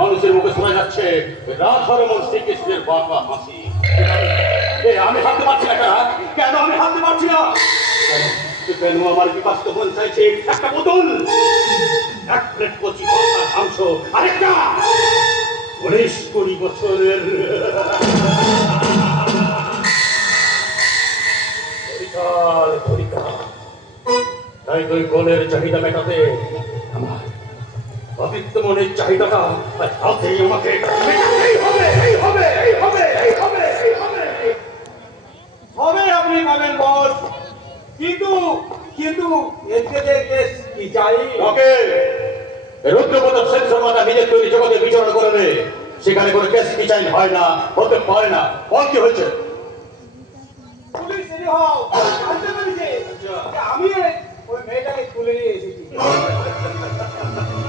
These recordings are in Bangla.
মানুষের মুখে শোনা যাচ্ছে রাত হরমোন শ্রীকৃষ্ণের বাঁকা হাসি। আমি হাঁটতে পারছি না কেন আমি হাঁটতে পারছি না? কেন? আমার বিকাশ তো মন চাইছে একটা বোতল এক প্লেট কচি মাংস আরেকটা। উনিশ কুড়ি বছরের তাই তুই গোলের চাহিদা মেটাতে আমার অতিরিক্ত মনের চাহিদাটা আমাকে মেটাতেই হবে এই হবে এই হবে এই হবে এই হবে। হবে আপনি পাবেন বস কিন্তু কিন্তু এতে যে কেস কি চাই ওকে। রুদ্রপ্রতাপ সেন শর্মাটা নিজের তৈরি জগতে বিচরণ করবে। সেখানে কোনো কেস বিচাইন হয় না হতে পারে না। বল কি হয়েছে? পুলিশ এনে হও জানতে পেরেছে যে আমি ওই মেয়েটাকে তুলে নিয়ে এসেছি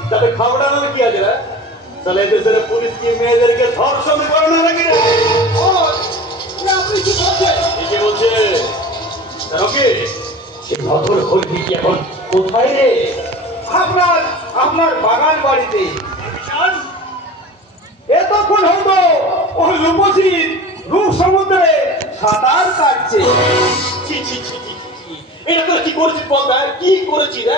তাহলে খাওয়ানো কি আছে তাহলে দেশের পুলিশ কি মেয়েদেরকে ধর্ষণ করে না নাকি? কি বলছেন ঠিকই বলছে ওকে সে নজর হলকি কি এখন কোথায় রে? আপনার আপনার বাগান বাড়িতে। এতক্ষণ হয়তো ওই রূপসীর রূপ সমুদ্রে সাঁতার কাটছে। ছি ছি ছি ছি ছি, ছি। এটা তোরা কি করেছিস বল কি করেছিস রে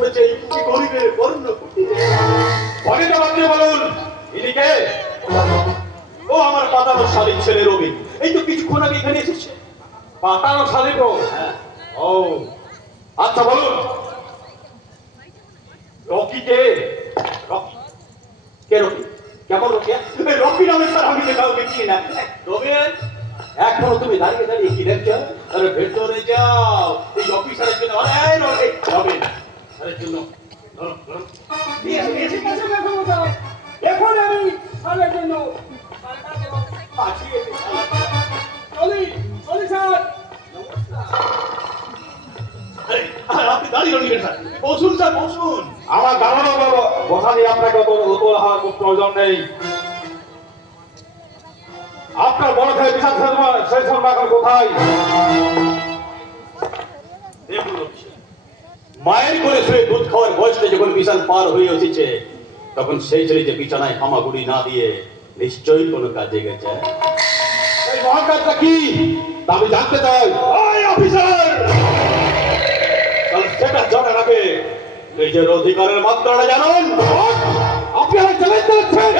পাতানো ছেলে রবি। এই তো কিছুক্ষণ আগে এখানে এসেছে। পাতানো হ্যাঁ ও। আচ্ছা বলুন। রকি কে রকি কে রকি? কেমন রকি? রকি নামে স্যার আমি তো কাউকে চিনি না। রবিন এখনও তুমি দাঁড়িয়ে দাঁড়িয়ে কি দেখছ? আরে, ভেতরে যাও। এই অফিসারের জন্য আরে রবি। রবিন আরে জন্য বসুন স্যার বসুন। আমার দাঁড়ানো বাবা বসা আপনাকে অত অত হওয়ার কোনো প্রয়োজন নেই। আপনার বড় ভাই বিশাল শর্মা সেই শর্মা এখন কোথায়? মায়ের করে শুয়ে দুধ খাওয়ার বয়সটা যখন বিশাল পার হয়ে এসেছে তখন সেই ছেলে যে বিছানায় হামাগুড়ি না দিয়ে নিশ্চয়ই কোনো কাজে গেছে। এই মহান কি? আমি জানতে চাই। অফিসার নিজের অধিকারের মাত্রাটা জানুন। আপনি আমার চ্যালেঞ্জ করছেন?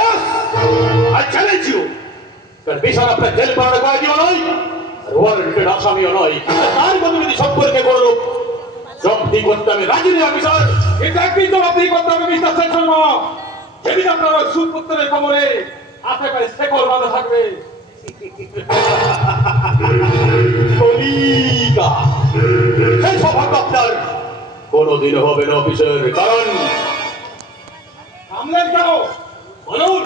আর চ্যালেঞ্জ ইউ আপনার জেল করে দিও নয় ওয়ারেন্টেড আসামিও নয়। তার সম্পর্কে জব্দি করতে আমি রাজি নেই অফিসার এটা করতে হবে মিস্টার সেন শর্মা যেদিন আপনার ওই সুপুত্রের খবরে আশেপাশে শেকল বাঁধা থাকবে। কলিকা। সেই সৌভাগ্য কোনোদিন হবে না অফিসের। কারণ সামলেন কেন বলুন।